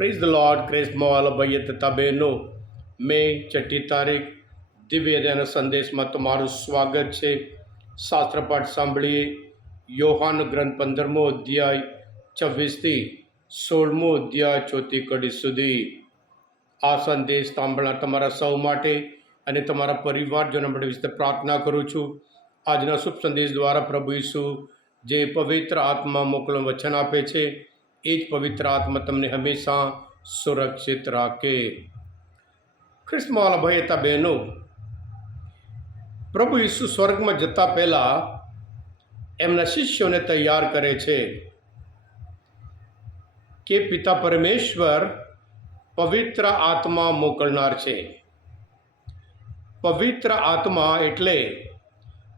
Praise the lord ક્રેસ્ટમાં વાલો ભાઈએ તથા બહેનો મે છઠ્ઠી તારીખ દિવ્ય હૃદયના સંદેશમાં તમારું સ્વાગત છે શાસ્ત્રપાઠ સાંભળીએ યોહાન ગ્રંથ પંદરમો અધ્યાય છવ્વીસથી સોળમો અધ્યાય ચોથી કડી સુધી આ સંદેશ સાંભળનાર તમારા સૌ માટે અને તમારા પરિવારજનો માટે વિશે પ્રાર્થના કરું છું આજના શુભ સંદેશ દ્વારા પ્રભુ ઈસુ જે પવિત્ર આત્મા મોકલવાનું વચન આપે છે એ જ પવિત્ર આત્મા તમને હંમેશા સુરક્ષિત રાખે. ખ્રિસ્તમાં ભાઈ હતા બહેનો, પ્રભુ ઈસુ સ્વર્ગમાં જતા પહેલાં એમના શિષ્યોને તૈયાર કરે છે કે પિતા પરમેશ્વર પવિત્ર આત્મા મોકલનાર છે. પવિત્ર આત્મા એટલે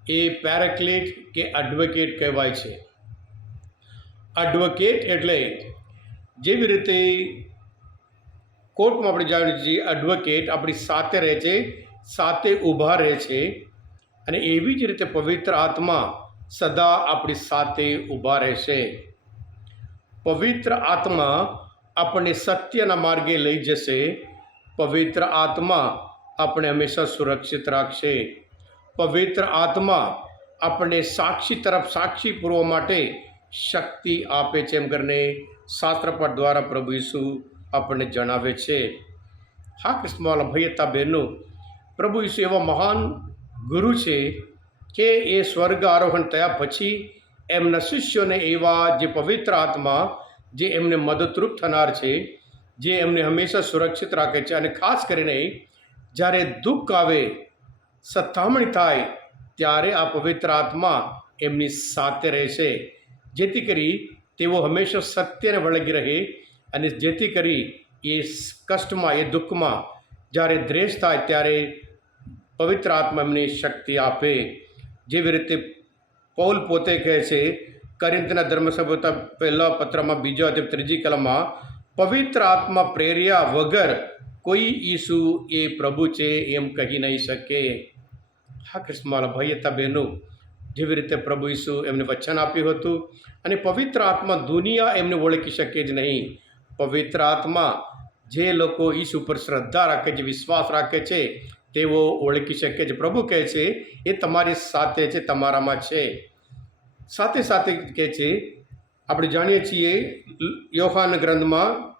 એ પેરેક્લેટ કે એડવોકેટ કહેવાય છે. એડવોકેટ એટલે જેવી રીતે કોર્ટમાં આપણે જાણીએ છીએ એડવોકેટ આપણી સાથે રહે છે, સાથે ઊભા રહે છે, અને એવી જ રીતે પવિત્ર આત્મા સદા આપણી સાથે ઊભા રહેશે પવિત્ર આત્મા આપણને સત્યના માર્ગે લઈ જશે. પવિત્ર આત્મા આપણે હંમેશા સુરક્ષિત રાખશે. પવિત્ર આત્મા આપણને સાક્ષી તરફ સાક્ષી પૂરવા માટે શક્તિ આપે છે એમ કરીને શાસ્ત્રપાઠ દ્વારા પ્રભુ ઈસુ આપણને જણાવે છે. હા કૃષ્ણવાલા ભૈયતા બહેનો, પ્રભુ ઈસુ એવા મહાન ગુરુ છે કે એ સ્વર્ગ આરોહણ થયા પછી એમના શિષ્યોને એવા જે પવિત્ર આત્મા જે એમને મદદરૂપ થનાર છે, જે એમને હંમેશા સુરક્ષિત રાખે છે અને ખાસ કરીને જ્યારે દુઃખ આવે સત્તામણી થાય, ત્યારે આ પવિત્ર આત્મા એમની સાથે રહેશે. જેથી કરી તેઓ હંમેશા સત્યને વળગી રહે અને જેથી કરી એ કષ્ટમાં, એ દુઃખમાં જ્યારે દ્રેષ થાય ત્યારે પવિત્ર આત્મા એમને શક્તિ આપે. જેવી રીતે પૌલ પોતે કહે છે કરિંતના ધર્મસભ્યતા પહેલા પત્રમાં બીજો અધ્યાય ત્રીજી કલમમાં, પવિત્ર આત્મા પ્રેર્યા વગર કોઈ ઈસુ એ પ્રભુ છે એમ કહી નહીં શકે. હા, કૃષ્ણ મારા ભાઈ હતા બહેનો જેવી રીતે પ્રભુ ઈસુ એમને વચન આપ્યું હતું અને પવિત્ર આત્મા દુનિયા એમને ઓળખી શકે જ નહીં. પવિત્ર આત્મા જે લોકો ઈસુ પર શ્રદ્ધા રાખે છે, વિશ્વાસ રાખે છે, તેઓ ઓળખી શકે છે. પ્રભુ કહે છે, એ તમારી સાથે છે, તમારામાં છે. સાથે સાથે કહે છે, આપણે જાણીએ છીએ, યોહાન ગ્રંથમાં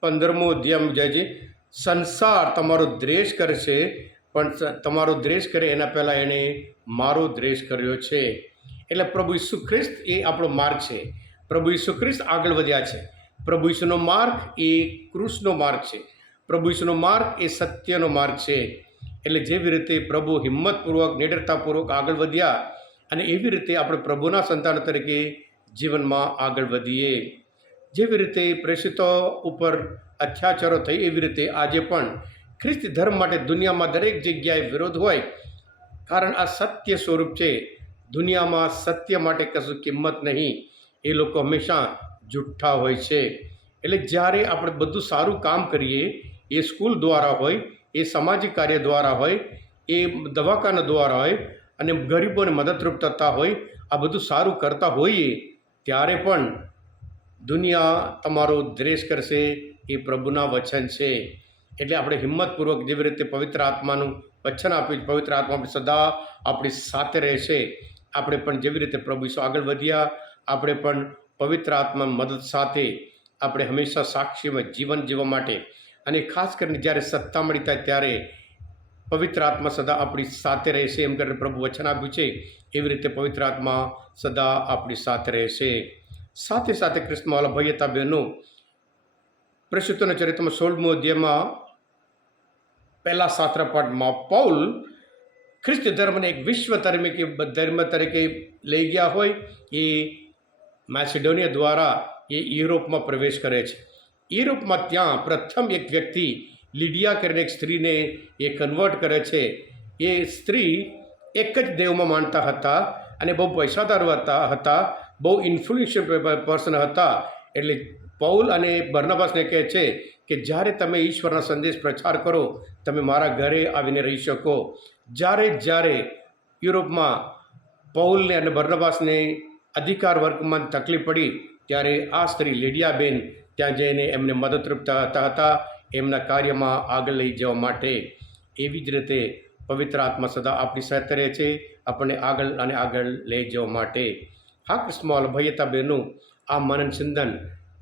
પંદરમો અધ્યાય જાય છે, સંસાર તમારો દ્વેષ કરશે પણ તમારો દ્રેષ કરે એના પહેલાં એણે મારો દ્રેષ કર્યો છે. એટલે પ્રભુ ઈસુ ખ્રિસ્ત એ આપણો માર્ગ છે. પ્રભુ ઈસુ ખ્રિસ્ત આગળ વધ્યા છે. પ્રભુ ઈસુનો માર્ગ એ કૃષ્ણનો માર્ગ છે. પ્રભુ ઈસુનો માર્ગ એ સત્યનો માર્ગ છે. એટલે જેવી રીતે પ્રભુ હિંમતપૂર્વક, નિડરતાપૂર્વક આગળ વધ્યા અને એવી રીતે આપણે પ્રભુના સંતાન તરીકે જીવનમાં આગળ વધીએ. જેવી રીતે પ્રેષિતો ઉપર અત્યાચારો થઈ એવી રીતે આજે પણ ખ્રિસ્તી ધર્મ માટે દુનિયામાં દરેક જગ્યાએ વિરોધ હોય, કારણ આ સત્ય સ્વરૂપ છે. દુનિયામાં સત્ય માટે કશું કિંમત નહીં. એ લોકો હંમેશા જુઠ્ઠા હોય છે. એટલે જ્યારે આપણે બધું સારું કામ કરીએ, એ સ્કૂલ દ્વારા હોય, એ સામાજિક કાર્ય દ્વારા હોય, એ દવાખાના દ્વારા હોય, અને ગરીબોને મદદરૂપ થતા હોય, આ બધું સારું કરતા હોઈએ, ત્યારે પણ દુનિયા તમારો દ્રેશ કરશે, એ પ્રભુના વચન છે. એટલે આપણે હિંમતપૂર્વક જેવી રીતે પવિત્ર આત્માનું વચન આપ્યું પવિત્ર આત્મા સદા આપણી સાથે રહેશે. આપણે પણ જેવી રીતે પ્રભુ ઈસુ આગળ વધ્યા, આપણે પણ પવિત્ર આત્મા મદદ સાથે આપણે હંમેશા સાક્ષીમાં જીવન જીવવા માટે અને ખાસ કરીને જ્યારે સત્તા મળી થાય ત્યારે પવિત્ર આત્મા સદા આપણી સાથે રહેશે એમ કરીને પ્રભુ વચન આપ્યું છે. એવી રીતે પવિત્ર આત્મા સદા આપણી સાથે રહેશે. સાથે સાથે ભાઈ હતા બહેનો પ્રસુતોના ચરિત્રમાં સોળમો અધ્યાયમાં પહેલા સાત્રપાઠમાં પૌલ ખ્રિસ્ત ધર્મને એક વિશ્વ તરીકે ધર્મ તરીકે લઈ ગયા હોય એ મેસિડોનિયા દ્વારા એ યુરોપમાં પ્રવેશ કરે છે. યુરોપમાં ત્યાં પ્રથમ એક વ્યક્તિ લીડિયા કરીને એક સ્ત્રીને એ કન્વર્ટ કરે છે. એ સ્ત્રી એક જ દેવમાં માનતા હતા અને બહુ પૈસાદાર હતા હતા, બહુ ઇન્ફ્લુએન્શિયલ પર્સન હતા. એટલે પૌલ અને બર્નબાસને કહે છે કે જ્યારે તમે ઈશ્વરના સંદેશ પ્રચાર કરો, તમે મારા ઘરે આવીને રહી શકો. જ્યારે જ્યારે યુરોપમાં પૌલને અને બર્નબાસને અધિકાર વર્ગમાં તકલીફ પડી, ત્યારે આ સ્ત્રી લેડિયાબેન ત્યાં જઈને એમને મદદરૂપ થતા હતા, એમના કાર્યમાં આગળ લઈ જવા માટે. એવી જ રીતે પવિત્ર આત્મા સદા આપણી સાથે રહે છે, આપણને આગળ અને આગળ લઈ જવા માટે. હા, કૃષ્ણ ભયતા બહેનું આ મનન ચિંતન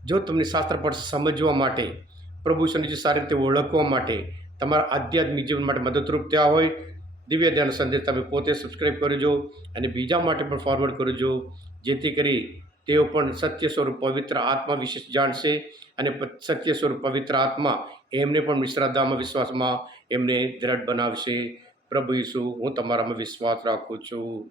જો તમને શાસ્ત્ર પર સમજવા માટે, પ્રભુ શનિજી સારી રીતે ઓળખવા માટે તમારા આધ્યાત્મિક જીવન માટે મદદરૂપ થયા હોય, દિવ્ય ધ્યાન સંદેશ તમે પોતે સબસ્ક્રાઈબ કરજો અને બીજા માટે પણ ફોરવર્ડ કરજો, જેથી કરી તેઓ પણ સત્ય સ્વરૂપ પવિત્ર આત્મા વિશે જાણશે અને સત્ય સ્વરૂપ પવિત્ર આત્મા એમને પણ શ્રદ્ધામાં વિશ્વાસમાં એમને દ્રઢ બનાવશે. પ્રભુ ઈસુ, હું તમારામાં વિશ્વાસ રાખું છું.